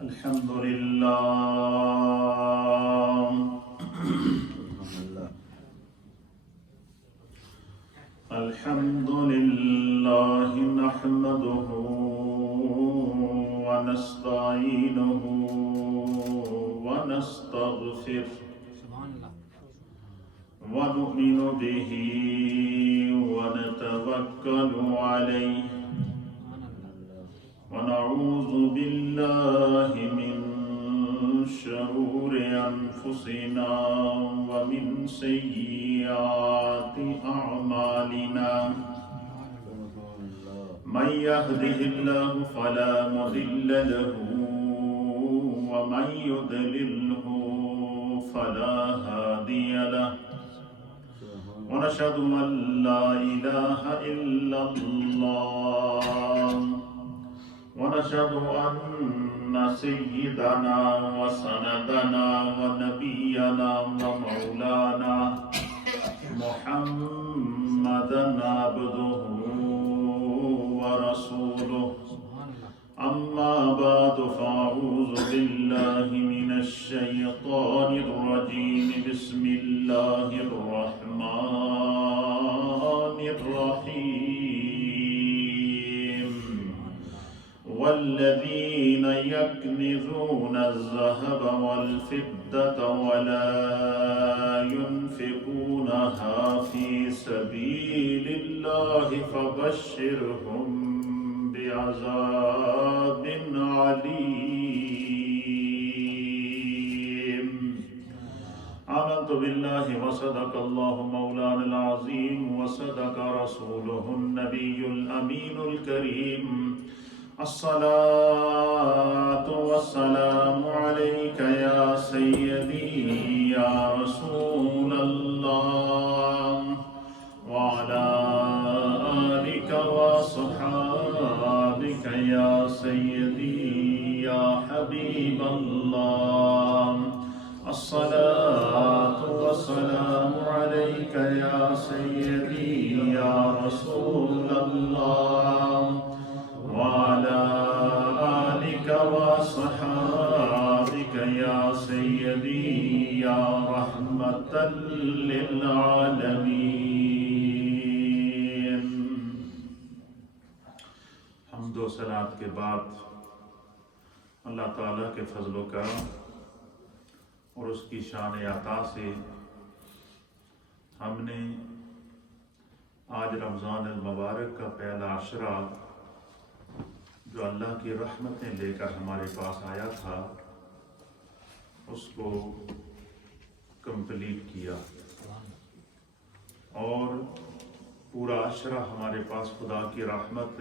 الحمد لله الحمد لله نحمده ونستعينه ونستغفره ونؤمن به ونتوكل عليه ونعوذ بالله من شرور أنفسنا ومن سيئات أعمالنا من يهده الله فلا مضل له ومن يضلله فلا هادي له ونشهد أن لا إله إلا الله ونشهد أن سيدنا وسندنا ونبينا ومولانا محمدا عبده ورسوله أما بعد فأعوذ بالله من الشيطان الرجيم بسم الله الرحمن الرحيم والذين يكنزون الذهب والفضة ولا ينفقونها في سبيل الله فبشرهم بعذاب عليم آمنت بالله وصدق الله مولانا العظيم وصدق رسوله النبي الأمين الكريم الصلاة والسلام عليك يا سيدي يا رسول الله وعلى آلك وصحابك يا سيدي يا حبيب الله الصلاة والسلام عليك يا سيدي يا رسول الله وعلى آلك وصحابك يا سيدي يا رحمة للعالمين حمد و صلاۃ کے بعد اللہ تعالیٰ کے فضل و کرم اور اس کی شان عطا سے ہم نے آج رمضان المبارک کا پہلا عشرہ جو اللہ کی رحمتیں لے کر ہمارے پاس آیا تھا اس کو کمپلیٹ کیا اور پورا عشرہ ہمارے پاس خدا کی رحمت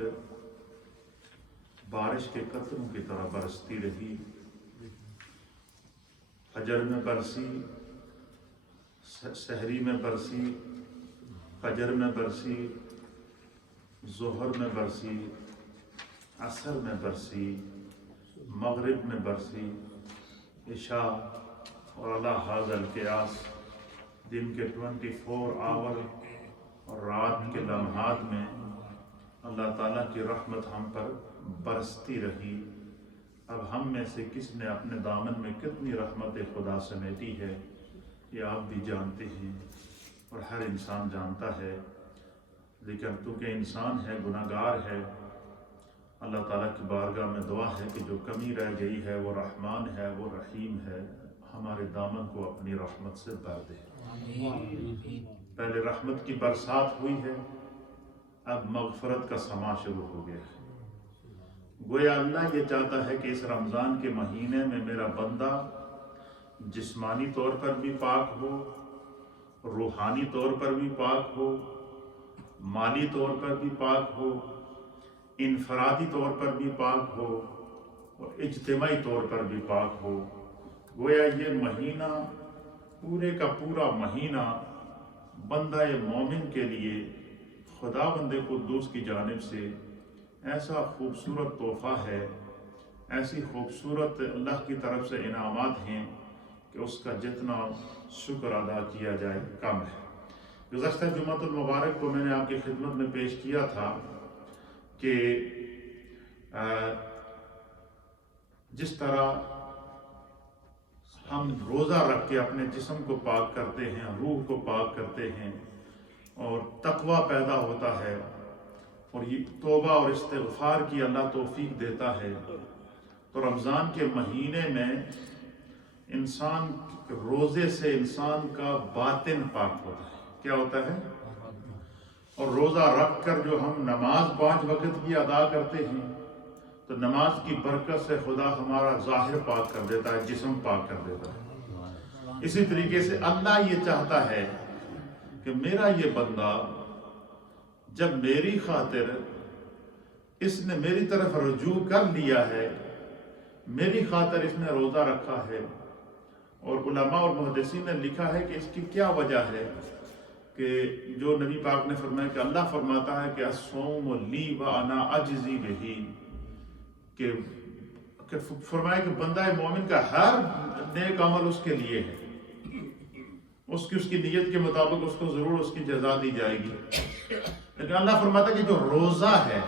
بارش کے قطروں کی طرح برستی رہی فجر میں برسی سحری میں برسی فجر میں برسی ظہر میں برسی عصر میں برسی مغرب میں برسی عشاء اور اللہ حاضر القیاس دن کے 24 آور اور رات کے لمحات میں اللہ تعالیٰ کی رحمت ہم پر برستی رہی اب ہم میں سے کس نے اپنے دامن میں کتنی رحمت خدا سمیٹی ہے یہ آپ بھی جانتے ہیں اور ہر انسان جانتا ہے لیکن کیونکہ انسان ہے گناہ گار ہے اللہ تعالیٰ کی بارگاہ میں دعا ہے کہ جو کمی رہ گئی ہے وہ رحمان ہے وہ رحیم ہے ہمارے دامن کو اپنی رحمت سے بھر دے پہلے رحمت کی برسات ہوئی ہے اب مغفرت کا سما شروع ہو گیا ہے گویا اللہ یہ چاہتا ہے کہ اس رمضان کے مہینے میں میرا بندہ جسمانی طور پر بھی پاک ہو روحانی طور پر بھی پاک ہو مالی طور پر بھی پاک ہو انفرادی طور پر بھی پاک ہو اور اجتماعی طور پر بھی پاک ہو گویا یہ مہینہ پورے کا پورا مہینہ بندہ مومن کے لیے خدا بندے قدوس کی جانب سے ایسا خوبصورت تحفہ ہے ایسی خوبصورت اللہ کی طرف سے انعامات ہیں کہ اس کا جتنا شکر ادا کیا جائے کم ہے گزشتہ جمعۃ المبارک کو میں نے آپ کی خدمت میں پیش کیا تھا کہ جس طرح ہم روزہ رکھ کے اپنے جسم کو پاک کرتے ہیں، روح کو پاک کرتے ہیں اور تقوی پیدا ہوتا ہے اور یہ توبہ اور استغفار کی اللہ توفیق دیتا ہے، تو رمضان کے مہینے میں انسان روزے سے انسان کا باطن پاک ہوتا ہے۔ کیا ہوتا ہے؟ اور روزہ رکھ کر جو ہم نماز 5 وقت کی ادا کرتے ہیں تو نماز کی برکت سے خدا ہمارا ظاہر پاک کر دیتا ہے، جسم پاک کر دیتا ہے۔ اسی طریقے سے اللہ یہ چاہتا ہے کہ میرا یہ بندہ جب میری خاطر اس نے میری طرف رجوع کر لیا ہے، میری خاطر اس نے روزہ رکھا ہے، اور علماء اور محدثین نے لکھا ہے کہ اس کی کیا وجہ ہے، کہ جو نبی پاک نے فرمایا کہ اللہ فرماتا ہے کہ الصوم لی وانا اجزی بہ، کہ فرمایا کہ بندہ مومن کا ہر نیک عمل اس کے لیے ہے، اس کی نیت کے مطابق اس کو ضرور اس کی جزا دی جائے گی، لیکن اللہ فرماتا ہے کہ جو روزہ ہے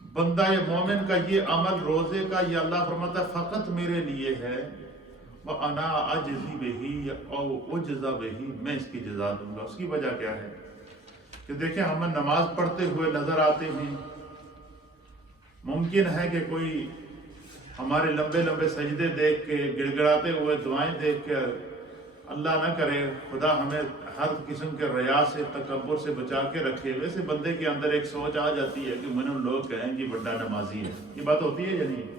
بندہ مومن کا، یہ عمل روزے کا، یہ اللہ فرماتا ہے فقط میرے لیے ہے، وَأَنَا أَجْزِي بِهِ أَوْ أُجْزَ بِهِ، میں اس کی جزا دوں گا۔ اس کی وجہ کیا ہے کہ دیکھیں ہم نماز پڑھتے ہوئے نظر آتے ہیں، ممکن ہے کہ کوئی ہمارے لمبے لمبے سجدے دیکھ کے، گڑ گڑاتے ہوئے دعائیں دیکھ کے، اللہ نہ کرے خدا ہمیں ہر قسم کے ریا سے، تکبر سے بچا کے رکھے، ویسے بندے کے اندر ایک سوچ آ جاتی ہے کہ من لوگ کہیں کہ بڑا نمازی ہے۔ یہ بات ہوتی ہے یا نہیں؟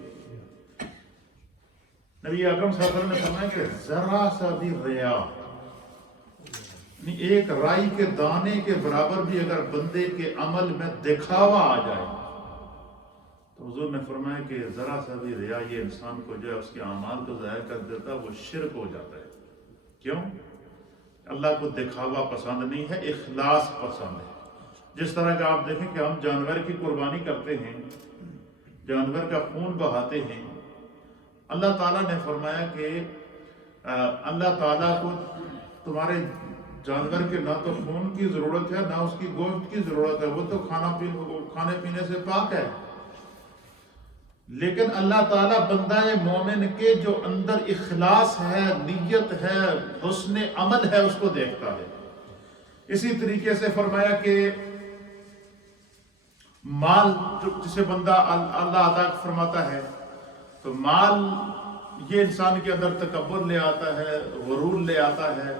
نبی اکرم صلی اللہ علیہ وسلم نے فرمایا کہ ذرا سا بھی ریا، ایک رائی کے دانے کے برابر بھی اگر بندے کے عمل میں دکھاوا آ جائے تو حضور نے فرمایا کہ ذرا سا بھی ریا یہ انسان کو جو ہے اس کے اعمال کو ضائع کر دیتا ہے، وہ شرک ہو جاتا ہے۔ کیوں؟ اللہ کو دکھاوا پسند نہیں ہے، اخلاص پسند ہے۔ جس طرح کہ آپ دیکھیں کہ ہم جانور کی قربانی کرتے ہیں، جانور کا خون بہاتے ہیں، اللہ تعالیٰ نے فرمایا کہ اللہ تعالیٰ کو تمہارے جانور کے نہ تو خون کی ضرورت ہے نہ اس کی گوشت کی ضرورت ہے، وہ تو کھانے پینے سے پاک ہے، لیکن اللہ تعالیٰ بندہ مومن کے جو اندر اخلاص ہے، نیت ہے، حسن عمل ہے، اس کو دیکھتا ہے۔ اسی طریقے سے فرمایا کہ مال جسے بندہ اللہ عطا فرماتا ہے تو مال یہ انسان کے اندر تکبر لے آتا ہے، غرور لے آتا ہے،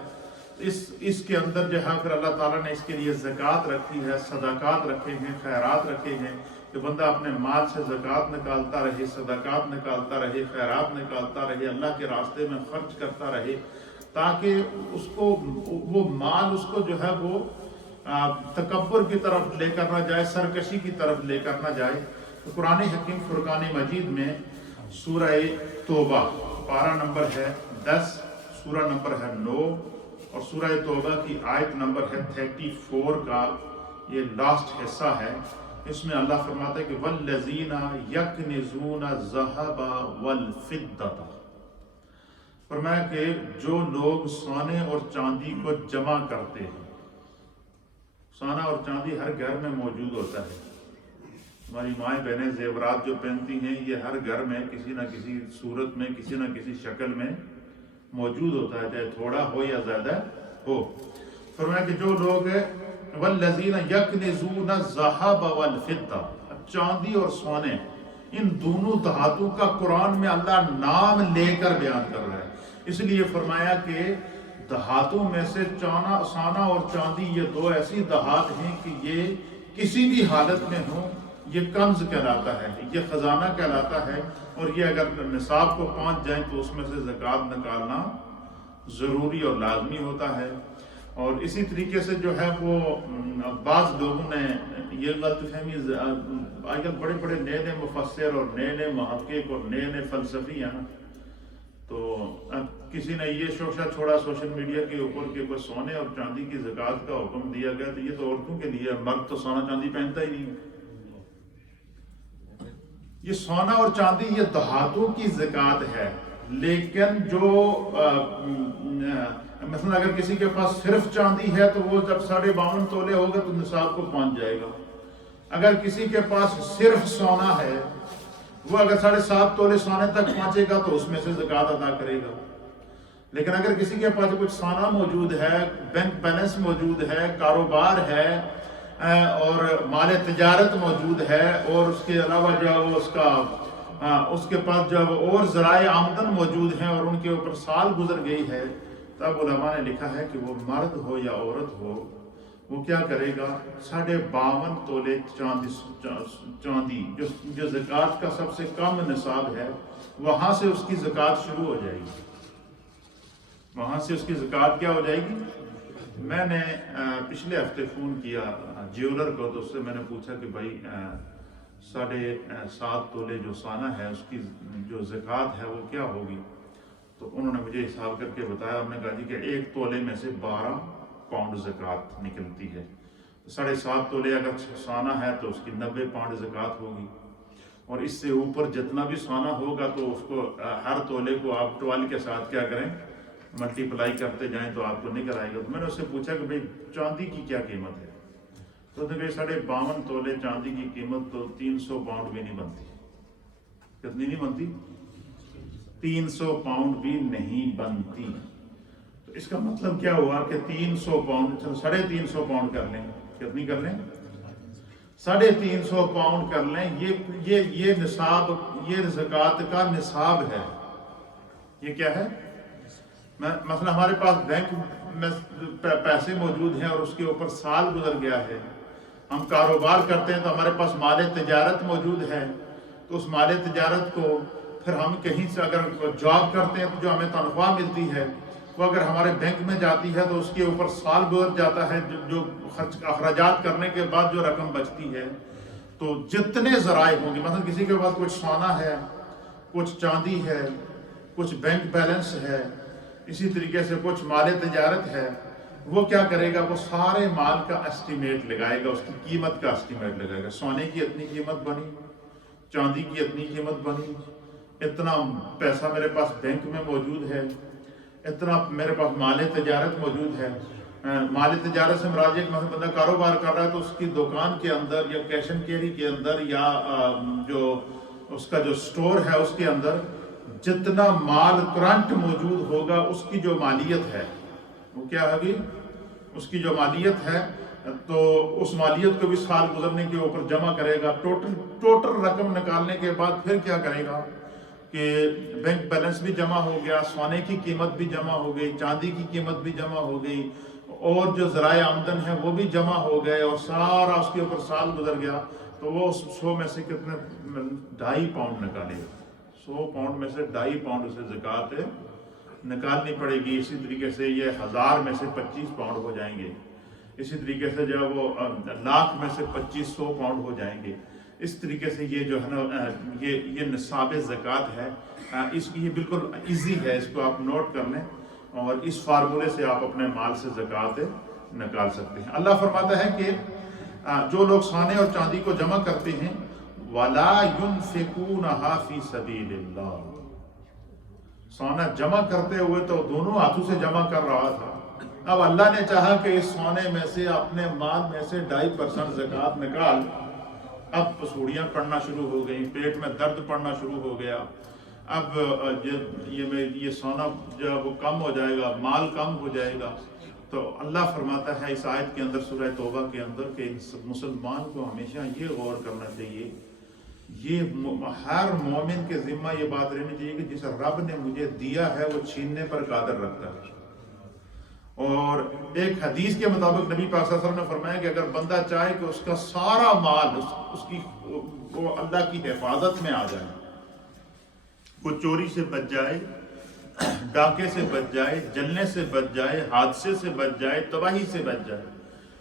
اس کے اندر جو ہے پھر اللہ تعالیٰ نے اس کے لیے زکوٰۃ رکھی ہے، صدقات رکھے ہیں، خیرات رکھے ہیں کہ بندہ اپنے مال سے زکوٰۃ نکالتا رہے، صدقات نکالتا رہے، خیرات نکالتا رہے، اللہ کے راستے میں خرچ کرتا رہے، تاکہ اس کو وہ مال اس کو جو ہے وہ تکبر کی طرف لے کر نہ جائے، سرکشی کی طرف لے کر نہ جائے۔ تو قرآن حکیم فرقان مجید میں سورہ توبہ پارہ نمبر ہے 10، سورہ نمبر ہے 9 اور سورہ توبہ کی آیت نمبر ہے 34 کا یہ لاسٹ حصہ ہے۔ اس میں اللہ فرماتا ہے کہ وَالَّذِينَ يَكْنِزُونَ الذَّهَبَ وَالْفِضَّةَ، فرمایا کہ جو لوگ سونے اور چاندی کو جمع کرتے ہیں، سونا اور چاندی ہر گھر میں موجود ہوتا ہے، ہماری مائیں بہنیں زیورات جو پہنتی ہیں یہ ہر گھر میں کسی نہ کسی صورت میں، کسی نہ کسی شکل میں موجود ہوتا ہے، چاہے تھوڑا ہو یا زیادہ ہو۔ فرمایا کہ جو لوگ والذین یکنزون الذھب والفضہ، چاندی اور سونے، ان دونوں دھاتوں کا قرآن میں اللہ نام لے کر بیان کر رہا ہے، اس لیے فرمایا کہ دھاتوں میں سے سونا اور چاندی یہ دو ایسی دھات ہیں کہ یہ کسی بھی حالت میں ہوں یہ کنز کہلاتا ہے، یہ خزانہ کہلاتا ہے، اور یہ اگر نصاب کو پہنچ جائیں تو اس میں سے زکوٰۃ نکالنا ضروری اور لازمی ہوتا ہے۔ اور اسی طریقے سے جو ہے وہ بعض لوگوں نے یہ غلط فہمی، آج کل بڑے بڑے نئے نئے مفسر اور نئے نئے محقق اور نئے نئے فلسفی ہیں نا، تو کسی نے یہ شوشہ چھوڑا سوشل میڈیا کے اوپر کہ کوئی سونے اور چاندی کی زکوٰۃ کا حکم دیا گیا تو یہ تو عورتوں کے لیے، مرد تو سونا چاندی پہنتا ہی نہیں۔ یہ سونا اور چاندی یہ دھاتوں کی زکوٰۃ ہے، لیکن جو مثلا اگر کسی کے پاس صرف چاندی ہے تو وہ جب 52.5 تولے ہوگا تو نصاب کو پہنچ جائے گا۔ اگر کسی کے پاس صرف سونا ہے وہ اگر 7.5 تولے سونے تک پہنچے گا تو اس میں سے زکوٰۃ ادا کرے گا. لیکن اگر کسی کے پاس کچھ سونا موجود ہے، بینک بیلنس موجود ہے، کاروبار ہے اور مال تجارت موجود ہے، اور اس کے علاوہ جو اس کے پاس جب اور ذرائع آمدن موجود ہیں اور ان کے اوپر سال گزر گئی ہے، تب علماء نے لکھا ہے کہ وہ مرد ہو یا عورت ہو، وہ کیا کرے گا؟ 52.5 تولے چاندی جو زکوٰۃ کا سب سے کم نصاب ہے، وہاں سے اس کی زکوٰۃ شروع ہو جائے گی. وہاں سے اس کی زکوٰۃ کیا ہو جائے گی؟ میں نے پچھلے ہفتے فون کیا جیولر کو، تو اس سے میں نے پوچھا کہ بھائی 7.5 تولے جو سونا ہے اس کی جو زکوٰۃ ہے وہ کیا ہوگی؟ تو انہوں نے مجھے حساب کر کے بتایا. ہم نے کہا جی کہ 1 تولے میں سے 12 پاؤنڈ زکوٰۃ نکلتی ہے. 7.5 تولے اگر سونا ہے تو اس کی 90 پاؤنڈ زکوٰۃ ہوگی، اور اس سے اوپر جتنا بھی سونا ہوگا تو اس کو ہر تولے کو آپ 12 کے ساتھ کیا کریں؟ ملٹی پلائی کرتے جائیں تو آپ کو نکل آئے گا. تو میں نے اس سے پوچھا کہ بھائی چاندی کی کیا قیمت ہے؟ تو 52.5 تولے چاندی کی قیمت تو 300 پاؤنڈ بھی نہیں بنتی. کتنی نہیں بنتی؟ 300 پاؤنڈ بھی نہیں بنتی. تو اس کا مطلب کیا ہوا کہ 300 پاؤنڈ 350 پاؤنڈ کر لیں. کتنی کر لیں؟ 350 پاؤنڈ کر لیں. یہ نصاب، یہ زکوٰۃ کا نصاب ہے. یہ کیا ہے؟ مثلا ہمارے پاس بینک میں پیسے موجود ہیں اور اس کے اوپر سال گزر گیا ہے، ہم کاروبار کرتے ہیں تو ہمارے پاس مال تجارت موجود ہے، تو اس مال تجارت کو پھر ہم کہیں سے اگر جاب کرتے ہیں تو جو ہمیں تنخواہ ملتی ہے وہ اگر ہمارے بینک میں جاتی ہے تو اس کے اوپر سال گزر جاتا ہے، جو اخراجات کرنے کے بعد جو رقم بچتی ہے. تو جتنے ذرائع ہوں گے، مثلا کسی کے پاس کچھ سونا ہے، کچھ چاندی ہے، کچھ بینک بیلنس ہے، اسی طریقے سے کچھ مال تجارت ہے، وہ کیا کرے گا؟ وہ سارے مال کا اسٹیمیٹ لگائے گا، اس کی قیمت کا اسٹیمیٹ لگائے گا. سونے کی اتنی قیمت بنی، چاندی کی اتنی قیمت بنی، اتنا پیسہ میرے پاس بینک میں موجود ہے، اتنا میرے پاس مال تجارت موجود ہے. مال تجارت سے مراد ایک بندہ کاروبار کر رہا ہے تو اس کی دکان کے اندر یا کیش اینڈ کیری کے اندر یا جو اس کا جو سٹور ہے اس کے اندر جتنا مال کرنٹ موجود ہوگا اس کی جو مالیت ہے وہ کیا ہوگی؟ اس کی جو مالیت ہے تو اس مالیت کو بھی سال گزرنے کے اوپر جمع کرے گا. ٹوٹل رقم نکالنے کے بعد پھر کیا کرے گا کہ بینک بیلنس بھی جمع ہو گیا، سونے کی قیمت بھی جمع ہو گئی، چاندی کی قیمت بھی جمع ہو گئی، اور جو ذرائع آمدن ہے وہ بھی جمع ہو گئے، اور سارا اس کے اوپر سال گزر گیا. تو وہ 100 میں سے کتنے 2.5 پاؤنڈ نکالے گا. 100 پاؤنڈ میں سے 2.5 پاؤنڈ اسے زکوٰۃ نکالنی پڑے گی. اسی طریقے سے یہ 1000 میں سے 25 پاؤنڈ ہو جائیں گے. اسی طریقے سے جو وہ لاکھ میں سے 2500 پاؤنڈ ہو جائیں گے. اس طریقے سے یہ جو ہے نا یہ نصاب زکوٰۃ ہے. اس کی یہ بالکل ایزی ہے، اس کو آپ نوٹ کر لیں اور اس فارمولے سے آپ اپنے مال سے زکوٰۃ نکال سکتے ہیں. اللہ فرماتا ہے کہ جو لوگ سونے اور چاندی کو جمع کرتے ہیں وَلَا يُنْفِقُونَهَا فِي سَبِيلِ اللَّهِ، سونا جمع کرتے ہوئے تو دونوں ہاتھوں سے جمع کر رہا تھا. اب اللہ نے چاہا کہ اس سونے میں سے اپنے مال میں سے 2.5% زکوٰۃ نکال. اب پسوڑیاں پڑنا شروع ہو گئیں، پیٹ میں درد پڑنا شروع ہو گیا. اب یہ سونا جو وہ کم ہو جائے گا، مال کم ہو جائے گا. تو اللہ فرماتا ہے اس آیت کے اندر سورہ توبہ کے اندر کہ مسلمان کو ہمیشہ یہ غور کرنا چاہیے، یہ ہر مومن کے ذمہ یہ بات رہنی چاہیے کہ جس رب نے مجھے دیا ہے وہ چھیننے پر قادر رکھتا ہے. اور ایک حدیث کے مطابق نبی پاک صلی اللہ علیہ وسلم نے فرمایا کہ اگر بندہ چاہے کہ اس کا سارا مال وہ اللہ کی حفاظت میں آ جائے، وہ چوری سے بچ جائے، ڈاکے سے بچ جائے، جلنے سے بچ جائے، حادثے سے بچ جائے، تباہی سے بچ جائے،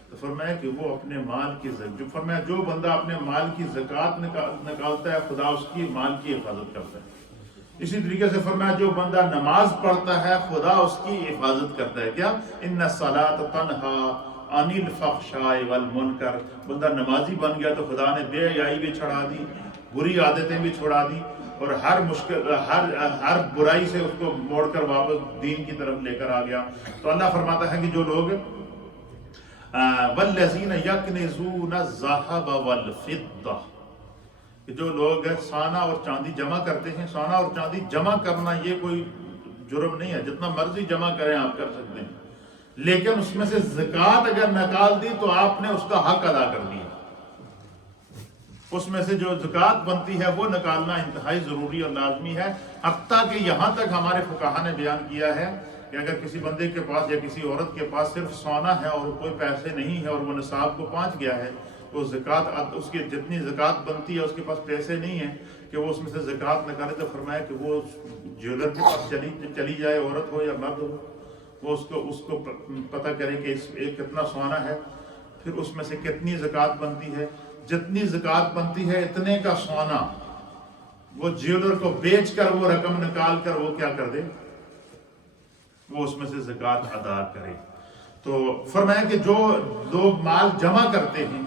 تو فرمایا کہ وہ اپنے مال کی فرمایا جو بندہ اپنے مال کی زکوٰۃ نکالتا ہے خدا اس کی مال کی حفاظت کرتا ہے. اسی طریقے سے فرمایا جو بندہ نماز پڑھتا ہے خدا اس کی حفاظت کرتا ہے. کیا؟ ان الصلاۃ تنہی عن الفحشاء والمنکر. بندہ نمازی بن گیا تو خدا نے بے حیائی بھی چھڑا دی، بری عادتیں بھی چھڑا دی، اور ہر برائی سے اس کو موڑ کر واپس دین کی طرف لے کر آ گیا. تو اللہ فرماتا ہے کہ جو لوگ والذین یکنزون الذھب والفضہ، کہ جو لوگ سونا اور چاندی جمع کرتے ہیں، سونا اور چاندی جمع کرنا یہ کوئی جرم نہیں ہے، جتنا مرضی جمع کریں آپ کر سکتے ہیں، لیکن اس میں سے زکوٰۃ اگر نکال دی تو آپ نے اس کا حق ادا کر دیا۔ اس میں سے جو زکوٰۃ بنتی ہے وہ نکالنا انتہائی ضروری اور لازمی ہے، حتیٰ کہ یہاں تک ہمارے فقہا نے بیان کیا ہے کہ اگر کسی بندے کے پاس یا کسی عورت کے پاس صرف سونا ہے اور کوئی پیسے نہیں ہے اور وہ نصاب کو پہنچ گیا ہے تو زکوٰۃ، اس کی جتنی زکوٰۃ بنتی ہے، اس کے پاس پیسے نہیں ہیں کہ وہ اس میں سے زکوٰۃ نکالے، تو فرمایا کہ وہ جیولر کے پاس چلی جائے، عورت ہو یا مرد ہو، وہ اس کو پتہ کرے کہ ایک کتنا سونا ہے، پھر اس میں سے کتنی زکوٰۃ بنتی ہے، جتنی زکوٰۃ بنتی ہے اتنے کا سونا وہ جیولر کو بیچ کر وہ رقم نکال کر وہ کیا کر دے، وہ اس میں سے زکوٰۃ ادا کرے۔ تو فرمایا کہ جو لوگ مال جمع کرتے ہیں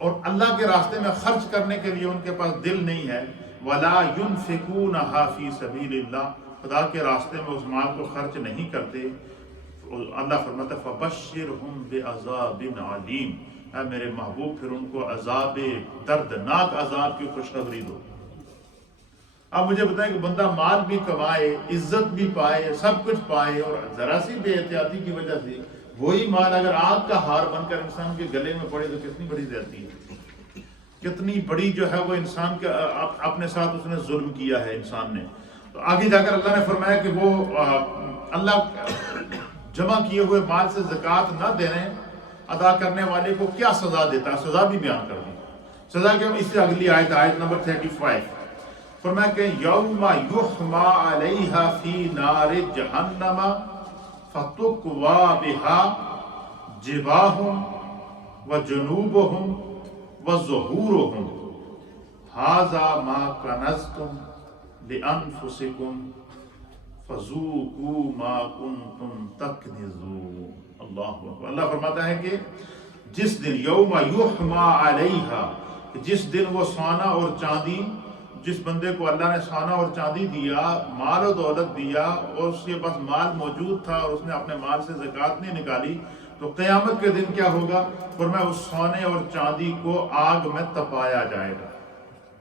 اور اللہ کے راستے میں خرچ کرنے کے لیے ان کے پاس دل نہیں ہے، وَلَا يُنْفِقُونَهَا فِي سَبِيلِ اللَّهِ، خدا کے راستے میں اس مال کو خرچ نہیں کرتے، اللہ فرماتا ہے فَبَشِّرْهُمْ بِعَذَابٍ عَلِيمٍ، اے میرے محبوب پھر ان کو عذاب دردناک عذاب کی خوشخبری دو۔ اب مجھے بتائیں کہ بندہ مال بھی کمائے، عزت بھی پائے، سب کچھ پائے، اور ذرا سی بے احتیاطی کی وجہ سے وہی مال اگر آگ کا ہار بن کر انسان کے گلے میں پڑے تو کتنی بڑی زیادتی ہے، کتنی بڑی جو ہے وہ انسان کے اپنے ساتھ اس نے ظلم کیا ہے انسان نے۔ تو آگے جا کر اللہ نے فرمایا کہ وہ اللہ جمع کیے ہوئے مال سے زکوٰۃ نہ دینے ادا کرنے والے کو کیا سزا دیتا ہے، سزا بھی بیان کر دی۔ سزا کیا؟ اس سے اگلی آیت نمبر 35 فرمایا کہ یوم یحما علیہا فی نار جہنم فتکوی بہا جباہم وجنوبہم وظہورہم ھذا ما کنزتم لانفسکم فذوقوا ما کنتم تکنزون۔ اللہ اکبر۔ اللہ فرماتا ہے کہ جس دن یوم یحما علیہا، جس دن وہ سونا اور چاندی، جس بندے کو اللہ نے سونا اور چاندی دیا، مال و دولت دیا، اور اس کے پاس مال موجود تھا اور اس نے اپنے مال سے زکوٰۃ نہیں نکالی، تو قیامت کے دن کیا ہوگا؟ فرمایا اس سونے اور چاندی کو آگ میں تپایا جائے گا،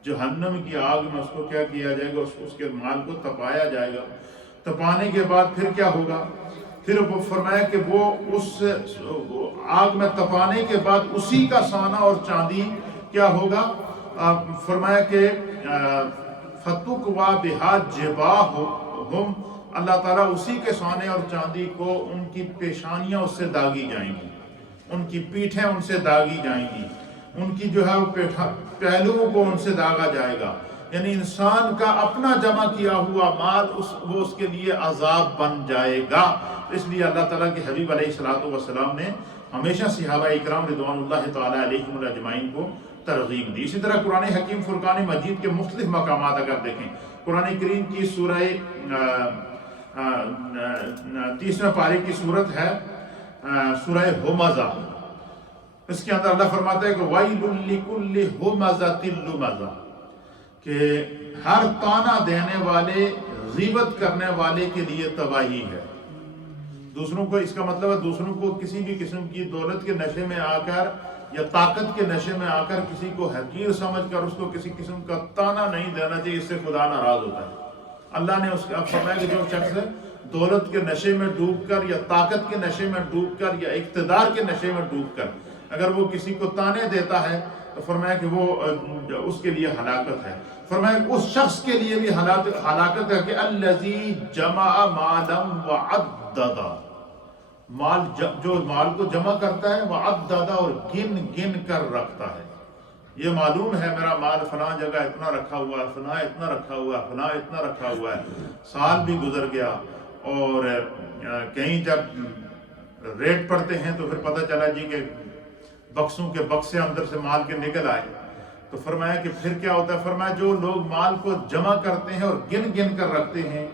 جہنم کی آگ میں اس کو کیا کیا جائے گا؟ اس کے مال کو تپایا جائے گا۔ تپانے کے بعد پھر کیا ہوگا؟ پھر وہ فرمایا کہ وہ اس آگ میں تپانے کے بعد اسی کا سونا اور چاندی کیا ہوگا؟ فرمایا کہ فَتُكْوَى بِهَا جِبَاهُمْ، اللہ تعالیٰ اسی کے سونے اور چاندی کو ان کی پیشانیاں اس سے داغی جائیں گی، ان کی پیٹھیں ان سے داغی جائیں گی، ان کی جو ہے وہ پہلوؤں کو ان سے داغا جائے گا، یعنی انسان کا اپنا جمع کیا ہوا مال وہ اس کے لیے عذاب بن جائے گا۔ اس لیے اللہ تعالیٰ کے حبیب علیہ السلام نے ہمیشہ صحابہ اکرام رضوان اللہ تعالیٰ علیہم اجمعین کو ترغیب دی۔ اسی طرح قرآن حکیم فرقان مجید کے مختلف مقامات اگر دیکھیں، قرآن کریم کی سورہ 30ویں پارے کی صورت ہے سورہ ہمزہ، اس کے اندر اللہ فرماتا ہے کہ وَيْلٌ لِكُلِّ ہُمَزَةٍ لُمَزَةٍ، کہ ہر تانا دینے والے، غیبت کرنے والے کے لیے تباہی ہے۔ دوسروں کو، اس کا مطلب ہے دوسروں کو کسی بھی قسم کی دولت کے نشے میں آ کر یا طاقت کے نشے میں آ کر کسی کو حقیر سمجھ کر اس کو کسی قسم کا تانا نہیں دینا چاہیے، اس سے خدا ناراض ہوتا ہے۔ اللہ نے اس کا فرمایا کہ جو شخص دولت کے نشے میں ڈوب کر یا طاقت کے نشے میں ڈوب کر یا اقتدار کے نشے میں ڈوب کر اگر وہ کسی کو تانے دیتا ہے تو فرمایا کہ وہ اس کے لیے ہلاکت ہے۔ فرمایا کہ اس شخص کے لیے بھی ہلاکت ہے کہ الذی جمع مالا وعددا، جو مال کو جمع کرتا ہے، وعددا، اور گن گن کر رکھتا ہے۔ یہ معلوم ہے میرا مال فلاں جگہ اتنا رکھا ہوا ہے، فلاں اتنا رکھا ہوا ہے، فلاں اتنا رکھا ہوا ہے، سال بھی گزر گیا، اور کہیں جب ریٹ پڑتے ہیں تو پھر پتہ چلا جی کہ بکسوں کے بکسے اندر سے مال کے نکل آئے، تو فرمایا کہ پھر کیا ہوتا ہے؟ فرمایا جو لوگ مال کو جمع کرتے ہیں اور گن گن کر رکھتے ہیں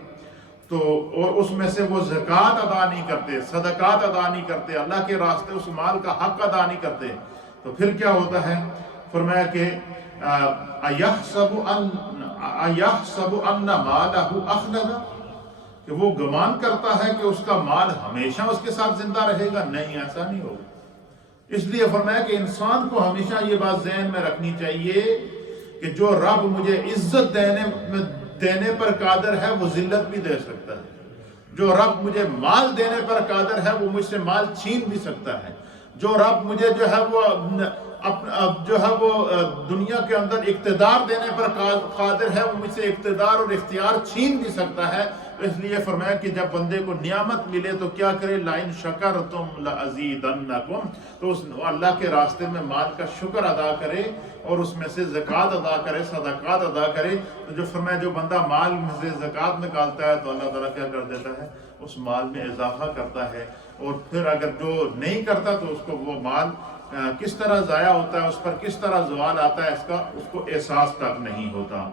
تو اور اس میں سے وہ زکوٰۃ ادا نہیں کرتے، صدقات ادا نہیں کرتے، اللہ کے راستے اس مال کا حق ادا نہیں کرتے، تو پھر کیا ہوتا ہے؟ فرمایا کہ اَيَحْسَبُ أَنَّ مَالَهُ أَخْلَدَ، کہ وہ گمان کرتا ہے کہ اس کا مال ہمیشہ اس کے ساتھ زندہ رہے گا۔ نہیں، ایسا نہیں ہوگا۔ اس لیے فرمایا کہ انسان کو ہمیشہ یہ بات ذہن میں رکھنی چاہیے کہ جو رب مجھے عزت دینے پر قادر ہے وہ ذلت بھی دے سکتا ہے، جو رب مجھے مال دینے پر قادر ہے وہ مجھ سے مال چھین بھی سکتا ہے، جو رب مجھے جو ہے وہ دنیا کے اندر اقتدار دینے پر قادر ہے وہ مجھ سے اقتدار اور اختیار چھین بھی سکتا ہے۔ تو اس لیے فرمایا کہ جب بندے کو نعمت ملے تو کیا کرے، لَإِن شَكَرْتُمْ لَأَزِيدَنَّكُمْ، تو اس اللہ کے راستے میں مال کا شکر ادا کرے اور اس میں سے زکوٰۃ ادا کرے، صدقات ادا کرے۔ تو جو فرمایا جو بندہ مال میں سے زکوٰۃ نکالتا ہے تو اللہ تعالیٰ کیا کر دیتا ہے، اس مال میں اضافہ کرتا ہے، اور پھر اگر جو نہیں کرتا تو اس کو وہ مال کس طرح ضائع ہوتا ہے، اس پر کس طرح زوال آتا ہے، اس کو احساس تک نہیں ہوتا۔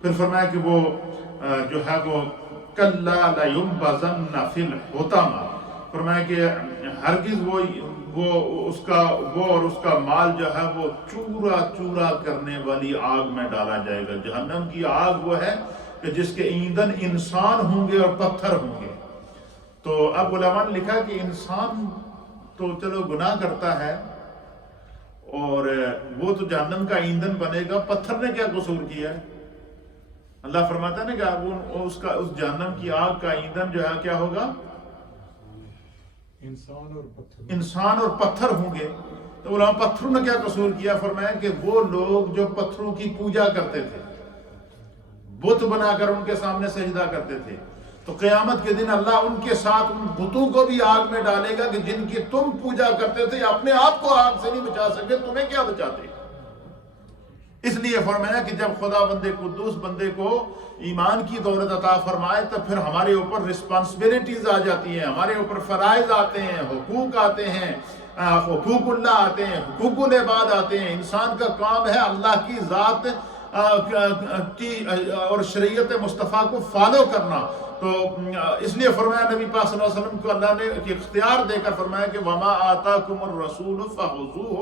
پھر فرمایا کہ وہ جو ہے وہ کَلَّا لَيُنبَذَنَّ فِي الْحُطَمَةِ، فرمایا کہ ہرگز وہ اور اس کا مال جو ہے وہ چورا چورا کرنے والی آگ میں ڈالا جائے گا۔ جہنم کی آگ وہ ہے کہ جس کے ایندھن انسان ہوں گے اور پتھر ہوں گے۔ تو اب علماء نے لکھا کہ انسان تو چلو گناہ کرتا ہے اور وہ تو جہنم کا ایندھن بنے گا، پتھر نے کیا قصور کیا ہے؟ اللہ فرماتا ہے نا کہ اس جہنم کی آگ کا ایندھن جو ہے کیا ہوگا، انسان اور پتھر ہوں گے۔ تو علماء پتھروں نے کیا قصور کیا؟ فرمایا کہ وہ لوگ جو پتھروں کی پوجا کرتے تھے، بت بنا کر ان کے سامنے سجدہ کرتے تھے، تو قیامت کے دن اللہ ان کے ساتھ ان بتوں کو بھی آگ میں ڈالے گا کہ جن کی تم پوجا کرتے تھے، اپنے آپ کو آگ سے نہیں بچا سکے، تمہیں کیا بچاتے۔ اس لیے فرمایا کہ جب خدا قدوس بندے کو ایمان کی دولت عطا فرمائے تو پھر ہمارے اوپر رسپانسبلٹیز آ جاتی ہیں، ہمارے اوپر فرائض آتے ہیں، حقوق آتے ہیں، حقوق اللہ آتے ہیں، حقوق العباد آتے ہیں۔ انسان کا کام ہے اللہ کی ذات کی اور شریعت مصطفیٰ کو فالو کرنا۔ تو اس لیے فرمایا نبی پاک صلی اللہ علیہ وسلم کو اللہ نے اختیار دے کر فرمایا کہ وَمَا آتَاكُمُ الرَّسُولُ فَخُذُوهُ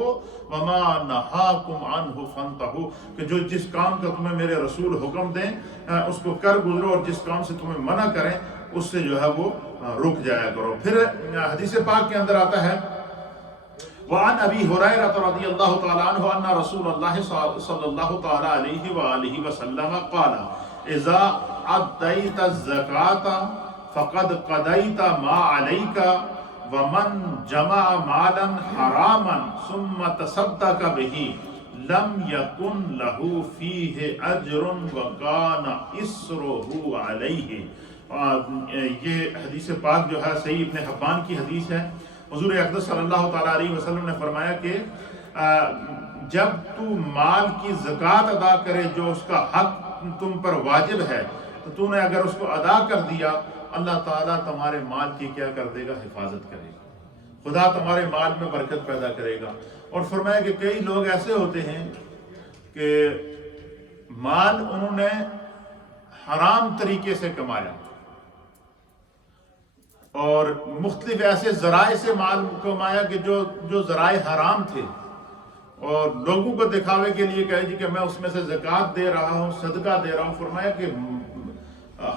وَمَا نَهَاكُمْ عَنْهُ فَانْتَهُوا، کہ جو جس کام کا تمہیں میرے رسول حکم دیں اس کو کر گزرو، اور جس کام سے تمہیں منع کریں اس سے جو ہے وہ رک جایا کرو۔ پھر حدیث پاک کے اندر آتا ہے وعن ابی ہریرہ رضی اللہ تعالی عنہ ان رسول اللہ صلی اللہ تعالی علیہ وآلہ وسلم قال اذا ادیت الزکاة فقد قضیت ما علیک ومن جمع مالا حراما ثم تصدق به لم یکن له فیہ اجر وکان اسرہ علیہ۔ یہ حدیث پاک جو ہے صحیح ابن حبان کی حدیث ہے۔ حضور اقدس صلی اللہ تعالیٰ علیہ وسلم نے فرمایا کہ جب تو مال کی زکوٰۃ ادا کرے جو اس کا حق تم پر واجب ہے، تو تو نے اگر اس کو ادا کر دیا، اللہ تعالیٰ تمہارے مال کی کیا کر دے گا، حفاظت کرے گا، خدا تمہارے مال میں برکت پیدا کرے گا۔ اور فرمایا کہ کئی لوگ ایسے ہوتے ہیں کہ مال انہوں نے حرام طریقے سے کمایا اور مختلف ایسے ذرائع سے مال کمایا کہ جو ذرائع حرام تھے، اور لوگوں کو دکھاوے کے لیے کہے جی کہ میں اس میں سے زکوٰۃ دے رہا ہوں، صدقہ دے رہا ہوں۔ فرمایا کہ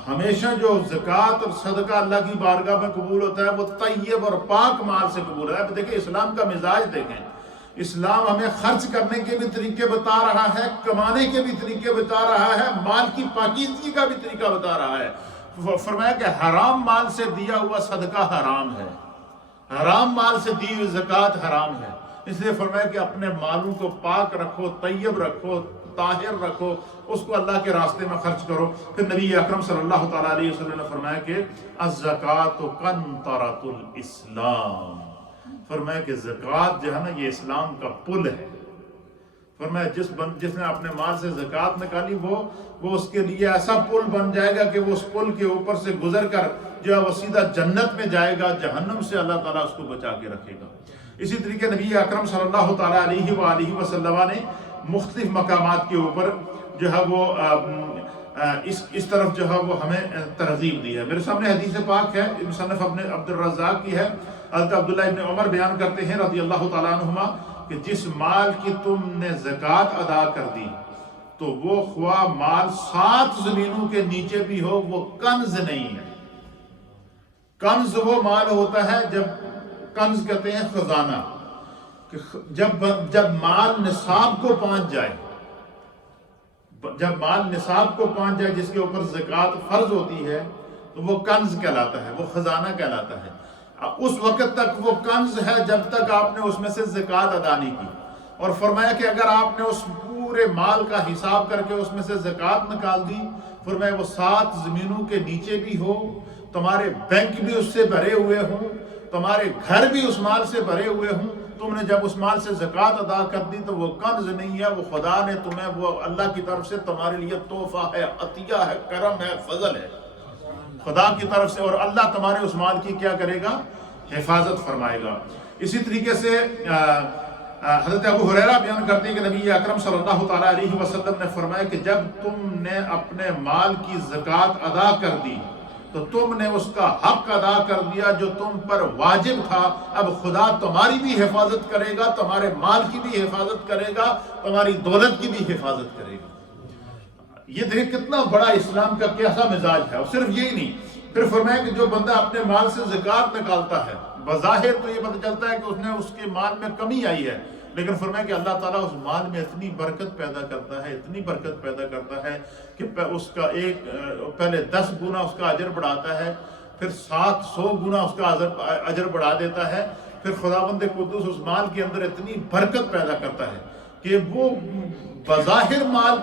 ہمیشہ جو زکوٰۃ اور صدقہ اللہ کی بارگاہ میں قبول ہوتا ہے وہ طیب اور پاک مال سے قبول ہوتا ہے۔ اب دیکھیں اسلام کا مزاج دیکھیں، اسلام ہمیں خرچ کرنے کے بھی طریقے بتا رہا ہے، کمانے کے بھی طریقے بتا رہا ہے، مال کی پاکیزگی کا بھی طریقہ بتا رہا ہے۔ فرمایا کہ حرام مال سے دیا ہوا صدقہ حرام ہے، حرام مال سے دی ہوئی زکوٰۃ حرام ہے۔ اس لیے فرمایا کہ اپنے مالوں کو پاک رکھو، طیب رکھو، طاہر رکھو، اس کو اللہ کے راستے میں خرچ کرو۔ پھر نبی اکرم صلی اللہ تعالیٰ علیہ وسلم نے فرمایا کہ الزکوٰۃ قنطرۃ الاسلام، فرمایا کہ زکوٰۃ جو ہے نا یہ اسلام کا پل ہے۔ فرمایا جس نے اپنے مال سے زکوٰۃ نکالی وہ اس کے لیے ایسا پل بن جائے گا کہ وہ اس پل کے اوپر سے گزر کر جو ہے وہ سیدھا جنت میں جائے گا، جہنم سے اللہ تعالیٰ اس کو بچا کے رکھے گا۔ اسی طریقے نبی اکرم صلی اللہ تعالیٰ علیہ وآلہ وسلم نے مختلف مقامات کے اوپر جو ہے وہ اس طرف جو ہے وہ ہمیں ترغیب دی ہے۔ میرے سامنے حدیث پاک ہے، مصنف ابن عبد الرزاق کی ہے۔ حضرت عبداللہ ابن عمر بیان کرتے ہیں رضی اللہ تعالیٰ عنہما کہ جس مال کی تم نے زکوٰۃ ادا کر دی تو وہ خواہ مال 7 زمینوں کے نیچے بھی ہو، وہ کنز نہیں ہے۔ کنز وہ مال ہوتا ہے جب کنز کہتے ہیں خزانہ، کہ جب مال نصاب کو پہنچ جائے جب مال نصاب کو پہنچ جائے جس کے اوپر زکوٰۃ فرض ہوتی ہے تو وہ کنز کہلاتا ہے، وہ خزانہ کہلاتا ہے۔ اس وقت تک وہ کنز ہے جب تک آپ نے اس میں سے زکوٰۃ ادا نہیں کی۔ اور فرمایا کہ اگر آپ نے اس پورے مال کا حساب کر کے اس میں سے زکوٰۃ نکال دی، فرمایا وہ 7 زمینوں کے نیچے بھی ہو، تمہارے بینک بھی اس سے بھرے ہوئے ہوں، تمہارے گھر بھی اس مال سے بھرے ہوئے ہوں، تم نے جب اس مال سے زکوٰۃ ادا کر دی تو وہ کنز نہیں ہے، وہ خدا نے تمہیں، وہ اللہ کی طرف سے تمہارے لیے تحفہ ہے، عطیہ ہے، کرم ہے، فضل ہے خدا کی طرف سے، اور اللہ تمہارے اس مال کی کیا کرے گا؟ حفاظت فرمائے گا۔ اسی طریقے سے حضرت ابو ہریرہ بیان کرتے ہیں کہ نبی اکرم صلی اللہ تعالیٰ علیہ وسلم نے فرمایا کہ جب تم نے اپنے مال کی زکوٰۃ ادا کر دی تو تم نے اس کا حق ادا کر دیا جو تم پر واجب تھا، اب خدا تمہاری بھی حفاظت کرے گا، تمہارے مال کی بھی حفاظت کرے گا، تمہاری دولت کی بھی حفاظت کرے گا۔ یہ دیکھ کتنا بڑا اسلام کا کیسا مزاج ہے۔ اور صرف یہی نہیں، پھر فرمایا کہ جو بندہ اپنے مال سے زکوٰۃ نکالتا ہے، بظاہر تو یہ پتہ چلتا ہے کہ اس نے اس کے مال میں کمی آئی ہے، لیکن فرمایا کہ اللہ تعالیٰ اس مال میں اتنی برکت پیدا کرتا ہے، اتنی برکت پیدا کرتا ہے کہ اس کا پہلے 10 گنا اس کا اجر بڑھاتا ہے، پھر 700 گنا اس کا اجر بڑھا دیتا ہے، پھر خداوند قدوس اس مال کے اندر اتنی برکت پیدا کرتا ہے کہ وہ بظاہر مال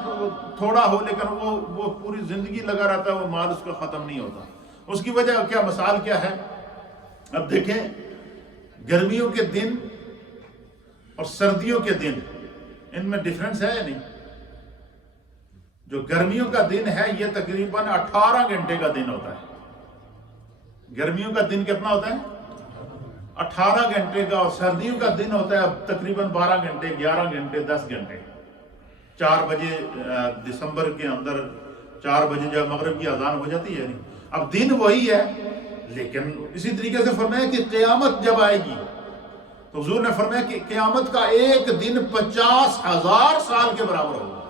تھوڑا ہو لیکن وہ پوری زندگی لگا رہتا ہے، وہ مال اس کا ختم نہیں ہوتا۔ اس کی وجہ کیا، مثال کیا ہے؟ اب دیکھیں، گرمیوں کے دن اور سردیوں کے دن ان میں ڈیفرنس ہے یا نہیں؟ جو گرمیوں کا دن ہے یہ تقریباً 18 گھنٹے کا دن ہوتا ہے۔ گرمیوں کا دن کتنا ہوتا ہے؟ 18 گھنٹے کا، اور سردیوں کا دن ہوتا ہے تقریباً 12 گھنٹے، 11 گھنٹے، 10 گھنٹے۔ 4 بجے دسمبر کے اندر 4 بجے جب مغرب کی اذان ہو جاتی ہے، اب دن وہی ہے، لیکن اسی طریقے سے فرمایا کہ قیامت جب آئے گی تو حضور نے فرمایا کہ قیامت کا ایک دن 50,000 سال کے برابر ہوگا۔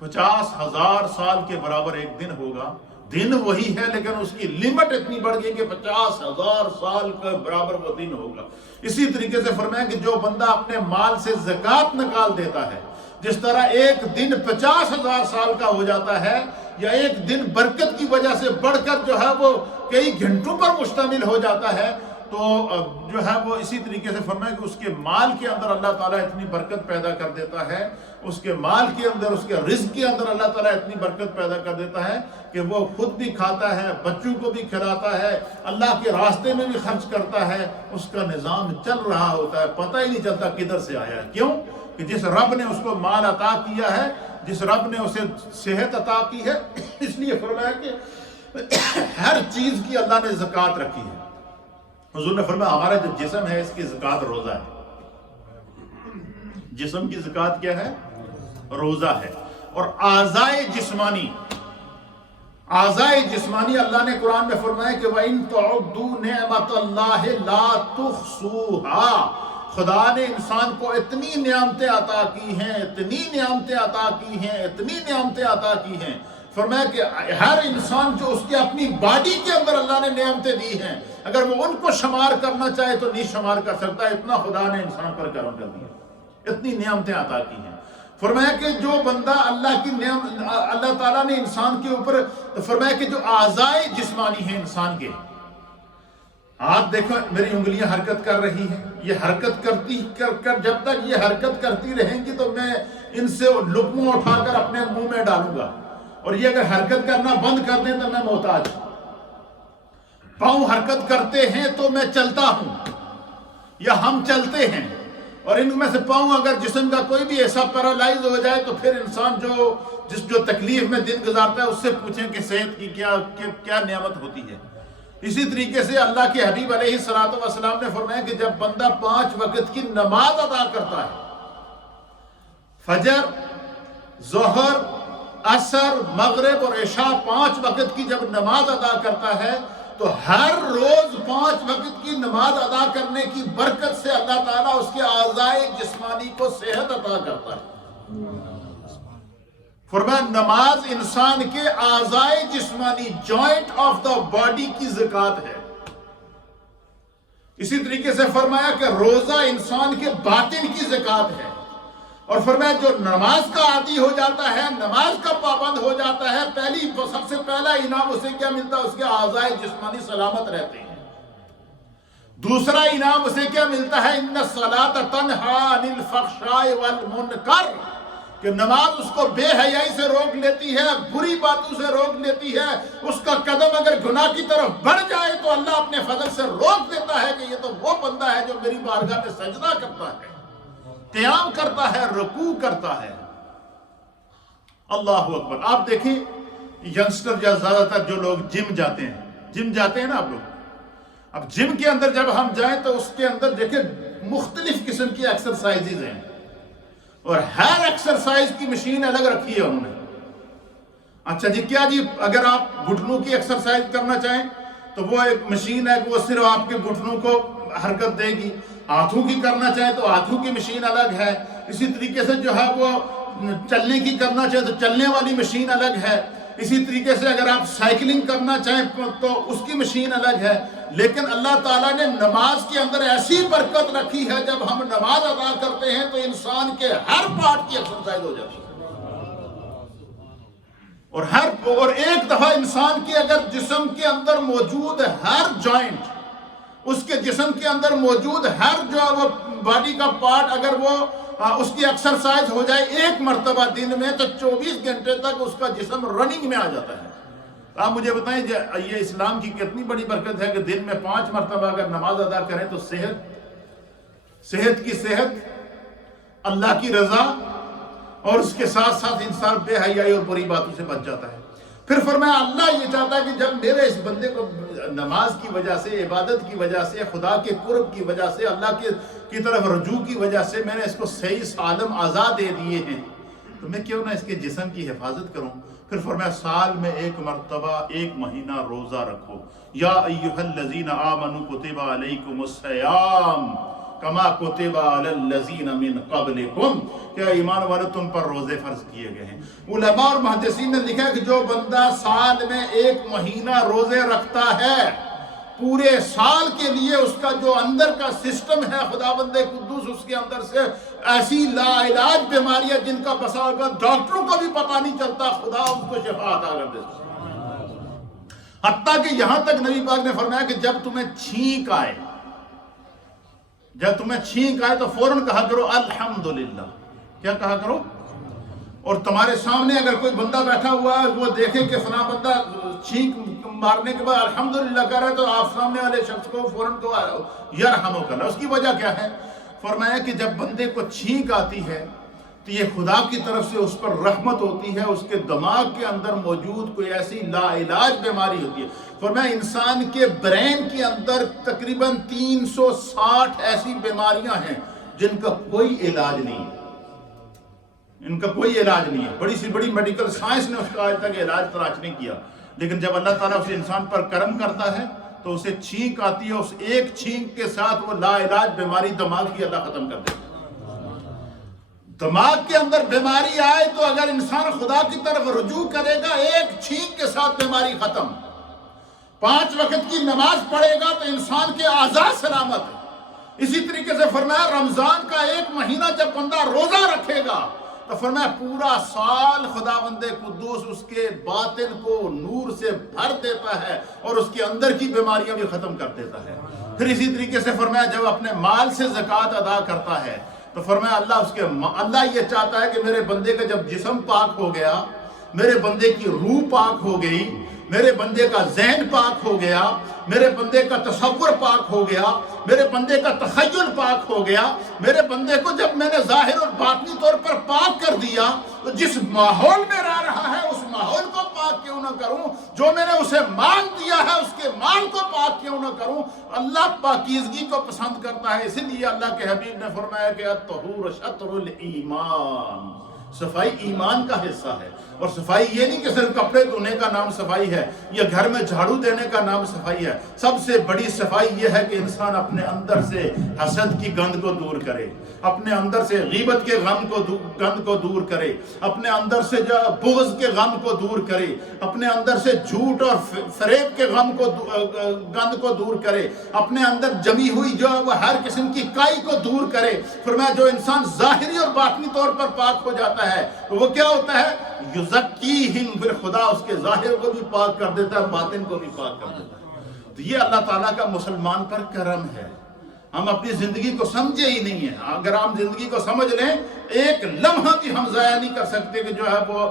50,000 سال کے برابر ایک دن ہوگا۔ دن وہی ہے لیکن اس کی لمٹ اتنی بڑھ گئی کہ 50,000 سال کے برابر وہ دن ہوگا۔ اسی طریقے سے فرمایا کہ جو بندہ اپنے مال سے زکوٰۃ نکال دیتا ہے، جس طرح ایک دن 50,000 سال کا ہو جاتا ہے، یا ایک دن برکت کی وجہ سے بڑھ کر جو ہے وہ کئی گھنٹوں پر مشتمل ہو جاتا ہے، تو جو ہے وہ اسی طریقے سے فرمایا کہ اس کے مال کے اندر اللہ تعالیٰ اتنی برکت پیدا کر دیتا ہے، اس کے مال کے اندر، اس کے رزق کے اندر اللہ تعالیٰ اتنی برکت پیدا کر دیتا ہے کہ وہ خود بھی کھاتا ہے، بچوں کو بھی کھلاتا ہے، اللہ کے راستے میں بھی خرچ کرتا ہے، اس کا نظام چل رہا ہوتا ہے، پتہ ہی نہیں چلتا کدھر سے آیا ہے۔ کیوں کہ جس رب نے اس کو مال عطا کیا ہے، جس رب نے اسے صحت عطا کی ہے، اس لیے فرمایا کہ ہر چیز کی اللہ نے زکوٰۃ رکھی ہے۔ حضور نے فرمایا ہمارا جو جسم ہے اس کی زکوٰۃ روزہ ہے۔ جسم کی زکوٰۃ کیا ہے؟ روزہ ہے۔ اور اعضائے جسمانی اللہ نے قرآن میں فرمایا کہ وَإِن تَعُدُّوا نِعْمَةَ اللَّهِ لَا تُحْصُوهَا۔ خدا نے انسان کو اتنی نعمتیں عطا کی ہیں، اتنی نعمتیں عطا کی ہیں، اتنی نعمتیں عطا کی ہیں، فرمایا کہ ہر انسان جو اس کی اپنی باڈی کے اندر اللہ نے نعمتیں دی ہیں، اگر وہ ان کو شمار کرنا چاہے تو نہیں شمار کر سکتا، اتنا خدا نے انسان پر کرم کر دیا، اتنی نعمتیں عطا کی ہیں۔ فرمایا کہ جو بندہ اللہ تعالیٰ نے انسان کے اوپر، فرمایا کہ جو اعضائے جسمانی ہیں انسان کے، آپ دیکھو میری انگلیاں حرکت کر رہی ہیں، یہ حرکت کرتی کر جب تک یہ حرکت کرتی رہیں گی تو میں ان سے لقمہ اٹھا کر اپنے منہ میں ڈالوں گا، اور یہ اگر حرکت کرنا بند کر دیں تو میں محتاج ہوں۔ پاؤں حرکت کرتے ہیں تو میں چلتا ہوں یا ہم چلتے ہیں، اور ان میں سے پاؤں اگر جسم کا کوئی بھی ایسا پیرالائز ہو جائے تو پھر انسان جو تکلیف میں دن گزارتا ہے اس سے پوچھیں کہ صحت کی کیا نعمت ہوتی ہے۔ اسی طریقے سے اللہ کے حبیب علیہ الصلوۃ والسلام نے فرمایا کہ جب بندہ 5 وقت کی نماز ادا کرتا ہے، فجر، ظہر، عصر، مغرب اور عشاء 5 وقت کی جب نماز ادا کرتا ہے تو ہر روز 5 وقت کی نماز ادا کرنے کی برکت سے اللہ تعالیٰ اس کے اعضائے جسمانی کو صحت عطا کرتا ہے۔ فرمایا نماز انسان کے اعضائے جسمانی، جوائنٹ آف دا باڈی کی زکوٰۃ ہے۔ اسی طریقے سے فرمایا کہ روزہ انسان کے باطن کی زکوٰۃ ہے۔ اور فرمایا جو نماز کا عادی ہو جاتا ہے، نماز کا پابند ہو جاتا ہے، سب سے پہلا انعام اسے کیا ملتا ہے؟ اس کے اعضاء جسمانی سلامت رہتے ہیں۔ دوسرا انعام اسے کیا ملتا ہے؟ ان الصلاۃ تنہی عن الفحشاء والمنکر، کہ نماز اس کو بے حیائی سے روک لیتی ہے، بری باتوں سے روک لیتی ہے۔ اس کا قدم اگر گناہ کی طرف بڑھ جائے تو اللہ اپنے فضل سے روک دیتا ہے کہ یہ تو وہ بندہ ہے جو میری بارگاہ میں سجدہ کرتا ہے، قیام کرتا ہے، رکوع کرتا ہے۔ اللہ اکبر۔ آپ دیکھیں ینگسٹر یا زیادہ تر جو لوگ جم جاتے ہیں نا آپ لوگ، اب جم کے اندر جب ہم جائیں تو اس کے اندر دیکھیں مختلف قسم کی ایکسرسائزز ہیں، اور ہر ایکسرسائز کی مشین الگ رکھی ہے انہوں نے۔ اچھا جی، کیا جی اگر آپ گھٹنوں کی ایکسرسائز کرنا چاہیں تو وہ ایک مشین ہے کہ وہ صرف آپ کے گھٹنوں کو حرکت دے گی۔ ہاتھوں کی کرنا چاہیں تو ہاتھوں کی مشین الگ ہے۔ اسی طریقے سے جو ہے وہ چلنے کی کرنا چاہیں تو چلنے والی مشین الگ ہے۔ اسی طریقے سے اگر آپ سائیکلنگ کرنا چاہیں تو اس کی مشین الگ ہے۔ لیکن اللہ تعالیٰ نے نماز کے اندر ایسی برکت رکھی ہے، جب ہم نماز ادا کرتے ہیں تو انسان کے ہر پارٹ کی ایکسرسائز ہو جاتی ہے، اور ایک دفعہ انسان کے اگر جسم کے اندر موجود ہر جوائنٹ، اس کے جسم کے اندر موجود ہر جو وہ باڈی کا پارٹ اگر وہ اس کی ایکسرسائز ہو جائے ایک مرتبہ دن میں، تو 24 گھنٹے تک اس کا جسم رننگ میں آ جاتا ہے۔ آپ مجھے بتائیں یہ اسلام کی کتنی بڑی برکت ہے کہ دن میں 5 مرتبہ اگر نماز ادا کریں تو صحت کی صحت، اللہ کی رضا، اور اس کے ساتھ ساتھ انسان بے حیائی اور بری باتوں سے بچ جاتا ہے۔ پھر فرمایا اللہ یہ چاہتا ہے کہ جب میرے اس بندے کو نماز کی وجہ سے، عبادت کی وجہ سے، خدا کے قرب کی وجہ سے، اللہ کی طرف رجوع کی وجہ سے میں نے اس کو صحیح سالم اعضاء دے دیے ہیں، تو میں کیوں نہ اس کے جسم کی حفاظت کروں۔ پھر فرمایا سال میں 1 مرتبہ 1 مہینہ روزہ رکھو۔ یا ایھا الذین آمنوا کتب علیکم الصیام کما کتب علی الذین من قبلکم، کیا ایمان والو تم پر روزے فرض کیے گئے ہیں۔ علماء اور محدثین نے لکھا ہے کہ جو بندہ سال میں 1 مہینہ روزے رکھتا ہے، پورے سال کے لیے اس کا جو اندر کا سسٹم ہے، خداوند قدوس اس کے اندر سے ایسی لا علاج بیماریاں جن کا بسا ہوگا ڈاکٹروں کو بھی پتہ نہیں چلتا، خدا اس کو شفا عطا کر دیتا۔ حتیٰ کہ یہاں تک نبی پاک نے فرمایا کہ جب تمہیں چھینک آئے تو فوراً کہا کرو الحمدللہ۔ کیا کہا کرو؟ اور تمہارے سامنے اگر کوئی بندہ بیٹھا ہوا ہے، وہ دیکھے کہ فلاں بندہ چھینک مارنے کے بعد الحمدللہ کر رہا ہے، تو آپ سامنے والے شخص کو فوراً کہو یرحمک اللہ۔ اس کی وجہ کیا ہے؟ فرمایا کہ جب بندے کو چھینک آتی ہے تو یہ خدا کی طرف سے اس پر رحمت ہوتی ہے، اس کے دماغ کے اندر موجود کوئی ایسی لا علاج بیماری ہوتی ہے۔ فرمایا انسان کے برین کے اندر تقریباً 360 ایسی بیماریاں ہیں جن کا کوئی علاج نہیں ہے، بڑی سی بڑی میڈیکل سائنس نے اس کا آج تک علاج تلاش نہیں کیا، لیکن جب اللہ تعالیٰ اس انسان پر کرم کرتا ہے تو اسے چھینک آتی ہے، اس ایک چھینک کے ساتھ وہ لا علاج بیماری دماغ کی اللہ ختم کر دیتا ہے۔ دماغ کے اندر بیماری آئے تو اگر انسان خدا کی طرف رجوع کرے گا، ایک چھینک کے ساتھ بیماری ختم۔ 5 وقت کی نماز پڑھے گا تو انسان کے اعضاء سلامت ہے۔ اسی طریقے سے فرمایا رمضان کا 1 مہینہ جب بندہ روزہ رکھے گا تو فرمایا پورا سال خداوند قدوس اس کے باطن کو نور سے بھر دیتا ہے اور اس کے اندر کی بیماریاں بھی ختم کر دیتا ہے۔ پھر اسی طریقے سے فرمایا جب اپنے مال سے زکوٰۃ ادا کرتا ہے تو فرمایا اللہ یہ چاہتا ہے کہ میرے بندے کا جب جسم پاک ہو گیا، میرے بندے کی روح پاک ہو گئی، میرے بندے کا ذہن پاک ہو گیا، میرے بندے کا تصور پاک ہو گیا، میرے بندے کا تخیل پاک ہو گیا، میرے بندے کو جب میں نے ظاہر اور باطنی طور پر پاک کر دیا تو جس ماحول میں رہ رہا ہے اس ماحول کو پاک کیوں نہ کروں، جو میں نے اسے مان دیا ہے اس کے مال کو پاک کیوں نہ کروں۔ اللہ پاکیزگی کو پسند کرتا ہے، اسی لیے اللہ کے حبیب نے فرمایا کہ الطہور شطر الایمان، صفائی ایمان کا حصہ ہے۔ اور صفائی یہ نہیں کہ صرف کپڑے دھونے کا نام صفائی ہے، یا گھر میں جھاڑو دینے کا نام صفائی ہے۔ سب سے بڑی صفائی یہ ہے کہ انسان اپنے اندر سے حسد کی گند کو دور کرے، اپنے اندر سے غیبت کے گند کو دور کرے، اپنے اندر سے جو بغض کے غم کو دور کرے، اپنے اندر سے جھوٹ اور فریب کے گند کو دور کرے، اپنے اندر جمی ہوئی جو وہ ہر قسم کی کائی کو دور کرے۔ فرمایا جو انسان ظاہری اور باطنی طور پر پاک ہو جاتا ہے تو وہ کیا ہوتا ہے؟ یزکیہم، پھر خدا اس کے ظاہر کو بھی پاک کر دیتا ہے، باطن کو بھی پاک کر دیتا ہے۔ تو یہ اللہ تعالیٰ کا مسلمان پر کرم ہے۔ ہم اپنی زندگی کو سمجھے ہی نہیں ہیں۔ اگر ہم زندگی کو سمجھ لیں، ایک لمحہ بھی ہم ضائع نہیں کر سکتے کہ جو ہے وہ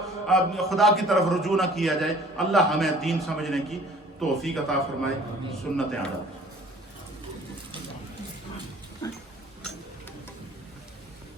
خدا کی طرف رجوع نہ کیا جائے۔ اللہ ہمیں دین سمجھنے کی توفیق عطا فرمائے۔ سنت عادت